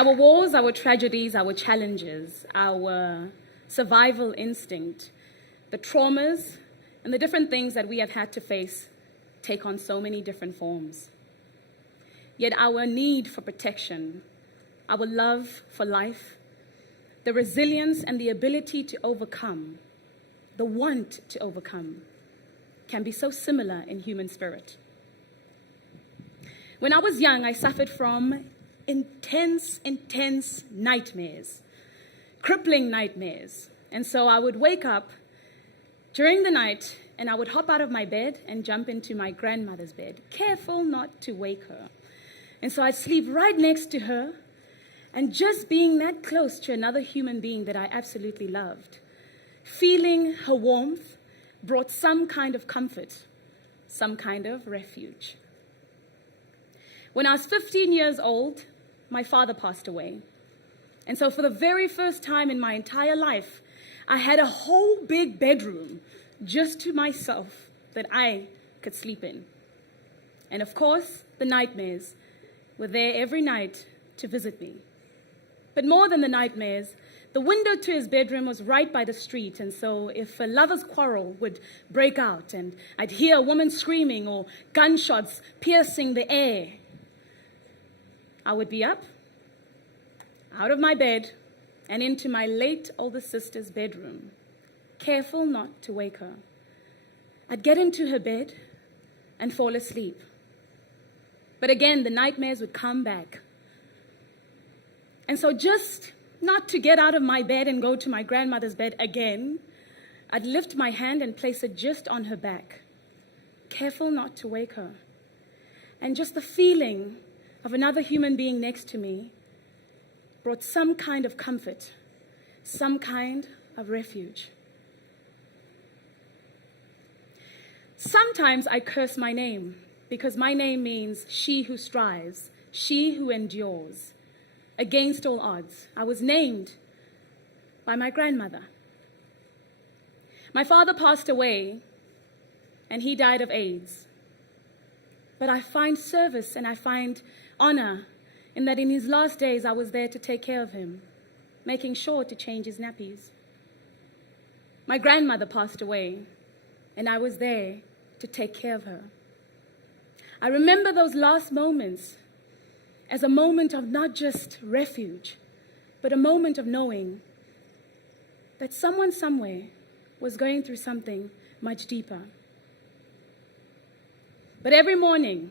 Our wars, our tragedies, our challenges, our survival instinct, the traumas, and the different things that we have had to face take on so many different forms. Yet our need for protection, our love for life, the resilience and the ability to overcome, the want to overcome, can be so similar in human spirit. When I was young, I suffered from intense nightmares, crippling nightmares. And so I would wake up during the night and I would hop out of my bed and jump into my grandmother's bed, careful not to wake her. And so I'd sleep right next to her, and just being that close to another human being that I absolutely loved, feeling her warmth brought some kind of comfort, some kind of refuge. When I was 15 years old, my father passed away. And so for the very first time in my entire life, I had a whole big bedroom just to myself that I could sleep in. And of course, the nightmares were there every night to visit me. But more than the nightmares, the window to his bedroom was right by the street, and so if a lover's quarrel would break out and I'd hear a woman screaming or gunshots piercing the air, I would be up, out of my bed, and into my late older sister's bedroom, careful not to wake her. I'd get into her bed and fall asleep. But again, the nightmares would come back. And so just not to get out of my bed and go to my grandmother's bed again, I'd lift my hand and place it just on her back, careful not to wake her. And just the feeling of another human being next to me brought some kind of comfort, some kind of refuge. Sometimes I curse my name because my name means she who strives, she who endures. Against all odds, I was named by my grandmother. My father passed away and he died of AIDS. But I find service and I find honor in that in his last days I was there to take care of him, making sure to change his nappies. My grandmother passed away and I was there to take care of her. I remember those last moments as a moment of not just refuge, but a moment of knowing that someone somewhere was going through something much deeper. But every morning,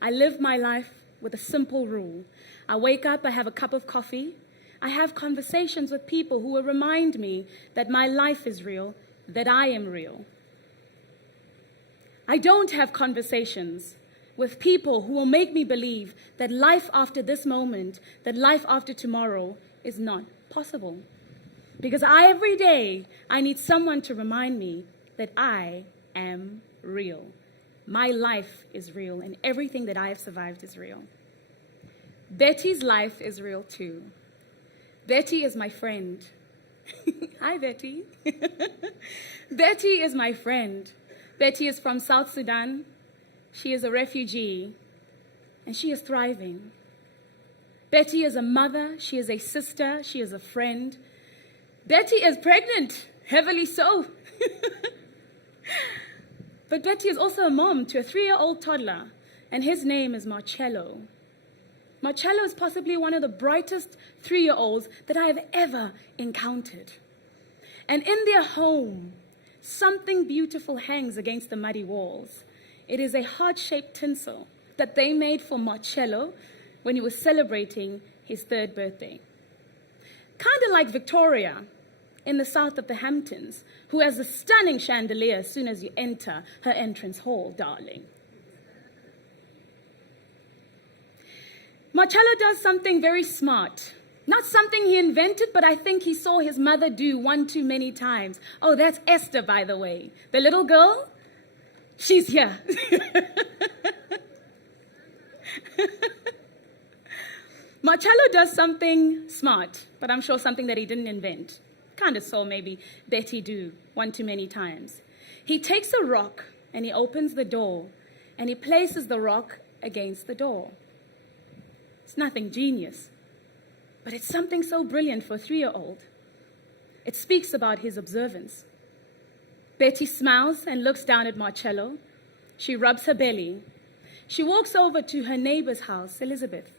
I live my life with a simple rule. I wake up, I have a cup of coffee, I have conversations with people who will remind me that my life is real, that I am real. I don't have conversations with people who will make me believe that life after this moment, that life after tomorrow is not possible. Because every day, I need someone to remind me that I am real. My life is real, and everything that I have survived is real. Betty's life is real too. Betty is my friend. Hi, Betty. Betty is my friend. Betty is from South Sudan. She is a refugee, and she is thriving. Betty is a mother, she is a sister, she is a friend. Betty is pregnant, heavily so. But Betty is also a mom to a 3-year-old toddler, and his name is Marcello. Marcello is possibly one of the brightest 3-year-olds that I have ever encountered. And in their home, something beautiful hangs against the muddy walls. It is a heart-shaped tinsel that they made for Marcello when he was celebrating his 3rd birthday. Kind of like Victoria in the south of the Hamptons, who has a stunning chandelier as soon as you enter her entrance hall, darling. Marcello does something very smart. Not something he invented, but I think he saw his mother do one too many times. Oh, that's Esther, by the way. The little girl? She's here. Marcello does something smart, but I'm sure something that he didn't invent. Kind of saw maybe Betty do one too many times. He takes a rock and he opens the door and he places the rock against the door. It's nothing genius. But it's something so brilliant for a 3-year-old. It speaks about his observance. Betty smiles and looks down at Marcello. She rubs her belly. She walks over to her neighbor's house, Elizabeth,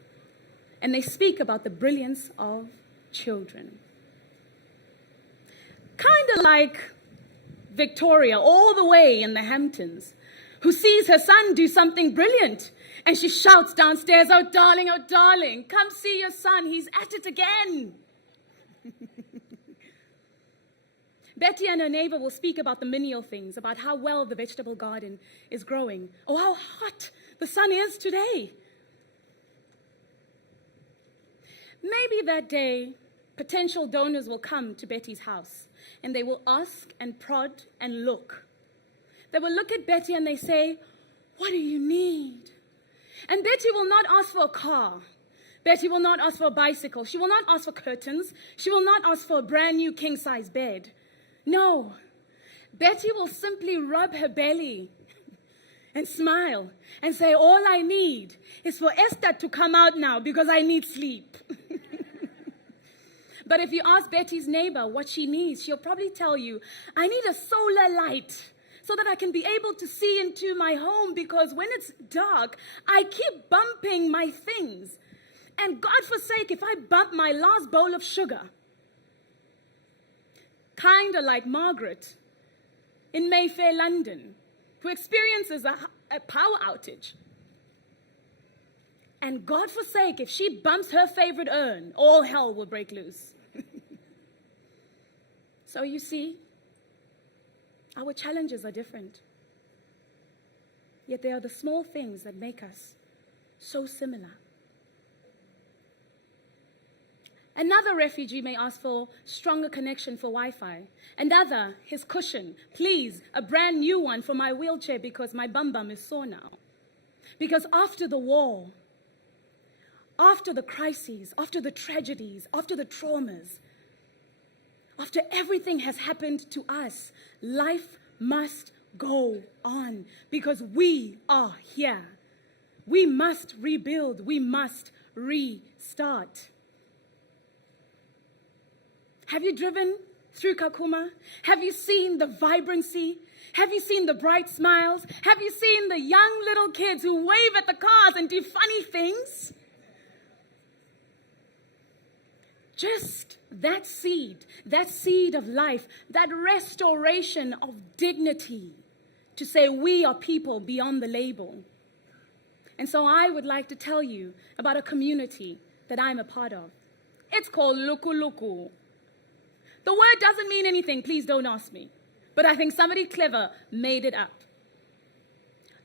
and they speak about the brilliance of children. Kind of like Victoria, all the way in the Hamptons, who sees her son do something brilliant, and she shouts downstairs, oh darling, come see your son, he's at it again. Betty and her neighbor will speak about the menial things, about how well the vegetable garden is growing, or how hot the sun is today. Maybe that day, potential donors will come to Betty's house, and they will ask and prod and look. They will look at Betty and they say, what do you need? And Betty will not ask for a car. Betty will not ask for a bicycle. She will not ask for curtains. She will not ask for a brand new king-size bed. No, Betty will simply rub her belly and smile and say, all I need is for Esther to come out now because I need sleep. But if you ask Betty's neighbor what she needs, she'll probably tell you, I need a solar light so that I can be able to see into my home, because when it's dark, I keep bumping my things. And God forsake if I bump my last bowl of sugar. Kind of like Margaret in Mayfair, London, who experiences a power outage. And God forsake if she bumps her favorite urn, all hell will break loose. So you see, our challenges are different. Yet they are the small things that make us so similar. Another refugee may ask for stronger connection for Wi-Fi. Another, his cushion. Please, a brand new one for my wheelchair because my bum is sore now. Because after the war, after the crises, after the tragedies, after the traumas, after everything has happened to us, life must go on because we are here. We must rebuild. We must restart. Have you driven through Kakuma? Have you seen the vibrancy? Have you seen the bright smiles? Have you seen the young little kids who wave at the cars and do funny things? Just that seed of life, that restoration of dignity to say we are people beyond the label. And so I would like to tell you about a community that I'm a part of. It's called LuQuLuQu. The word doesn't mean anything, please don't ask me. But I think somebody clever made it up.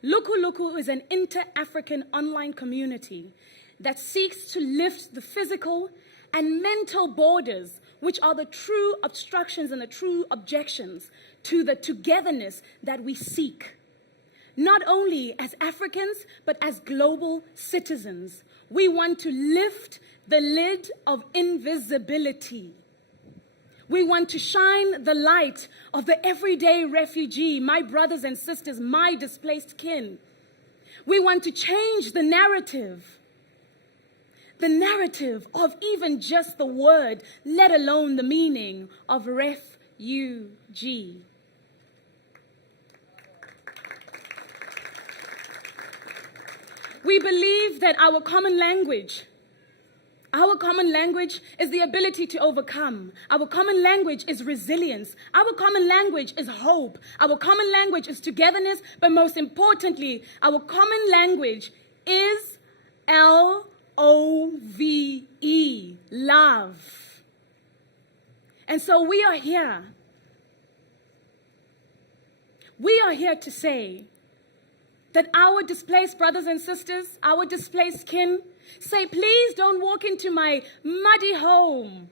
LuQuLuQu is an inter-African online community that seeks to lift the physical and mental borders, which are the true obstructions and the true objections to the togetherness that we seek. Not only as Africans, but as global citizens. We want to lift the lid of invisibility. We want to shine the light of the everyday refugee, my brothers and sisters, my displaced kin. We want to change the narrative of even just the word, let alone the meaning of refugee. We believe that our common language is the ability to overcome. Our common language is resilience. Our common language is hope. Our common language is togetherness. But most importantly, our common language is LOVE, love. And so we are here. We are here to say that our displaced brothers and sisters, our displaced kin, say, please don't walk into my muddy home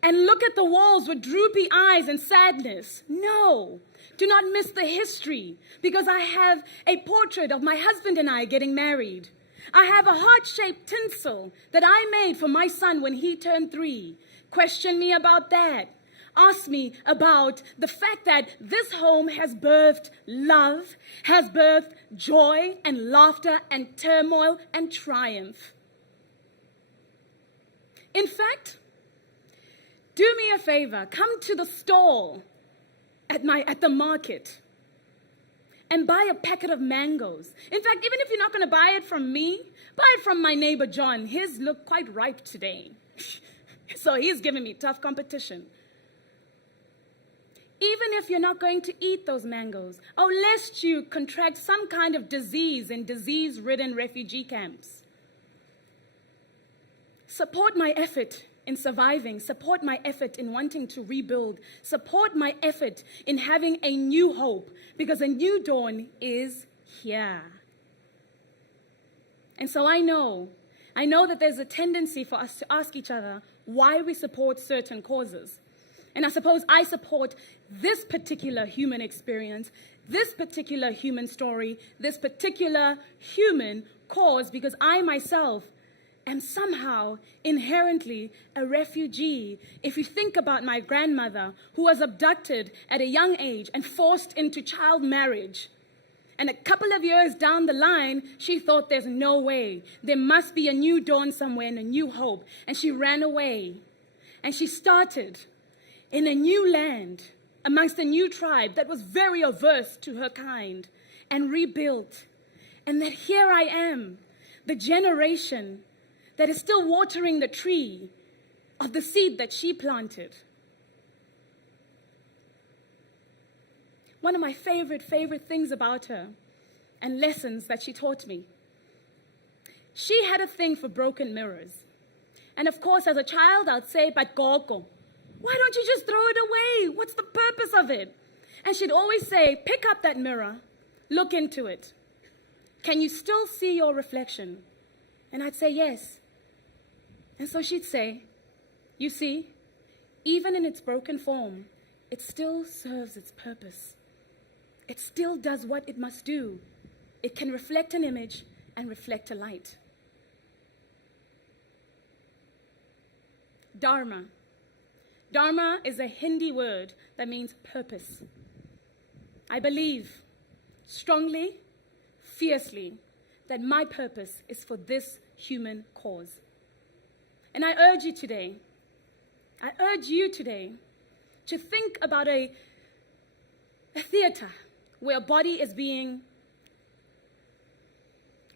and look at the walls with droopy eyes and sadness. No, do not miss the history, because I have a portrait of my husband and I getting married. I have a heart-shaped tinsel that I made for my son when he turned 3. Question me about that. Ask me about the fact that this home has birthed love, has birthed joy and laughter and turmoil and triumph. In fact, do me a favor, come to the stall at the market and buy a packet of mangoes. In fact, even if you're not going to buy it from me, buy it from my neighbor John. His look quite ripe today. So he's giving me tough competition. Even if you're not going to eat those mangoes, or lest you contract some kind of disease in disease-ridden refugee camps. Support my effort in surviving, support my effort in wanting to rebuild, support my effort in having a new hope, because a new dawn is here. And so I know that there's a tendency for us to ask each other why we support certain causes. And I suppose I support this particular human experience, this particular human story, this particular human cause, because I myself am somehow inherently a refugee. If you think about my grandmother, who was abducted at a young age and forced into child marriage, and a couple of years down the line, she thought there's no way. There must be a new dawn somewhere and a new hope. And she ran away. And she started in a new land, amongst a new tribe that was very averse to her kind, and rebuilt. And that here I am, the generation that is still watering the tree of the seed that she planted. One of my favorite things about her, and lessons that she taught me, she had a thing for broken mirrors. And of course, as a child, I'd say, but Gogo, why don't you just throw it away? What's the purpose of it? And she'd always say, pick up that mirror, look into it. Can you still see your reflection? And I'd say, yes. And so she'd say, you see, even in its broken form, it still serves its purpose. It still does what it must do. It can reflect an image and reflect a light. Dharma. Dharma is a Hindi word that means purpose. I believe strongly, fiercely, that my purpose is for this human cause. And I urge you today to think about a theater where a body is being,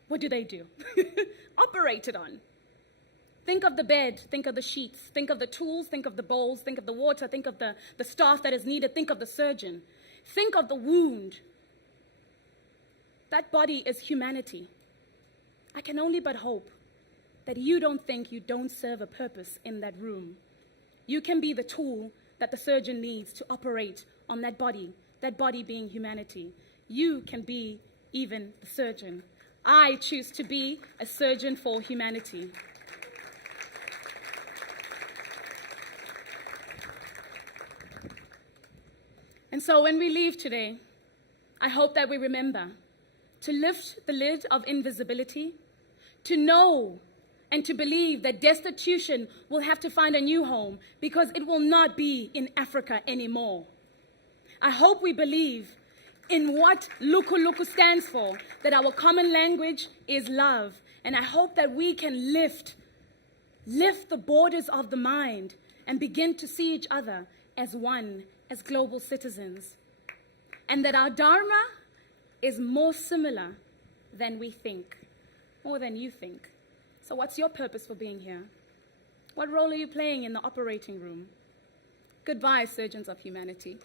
what do? Operated on. Think of the bed, think of the sheets, think of the tools, think of the bowls, think of the water, think of the staff that is needed, think of the surgeon. Think of the wound. That body is humanity. I can only but hope that you don't think you don't serve a purpose in that room. You can be the tool that the surgeon needs to operate on that body being humanity. You can be even the surgeon. I choose to be a surgeon for humanity. And so when we leave today, I hope that we remember to lift the lid of invisibility, to know and to believe that destitution will have to find a new home because it will not be in Africa anymore. I hope we believe in what LuQuLuQu stands for, that our common language is love. And I hope that we can lift the borders of the mind and begin to see each other as one, as global citizens. And that our Dharma is more similar than we think, more than you think. So what's your purpose for being here? What role are you playing in the operating room? Goodbye, surgeons of humanity.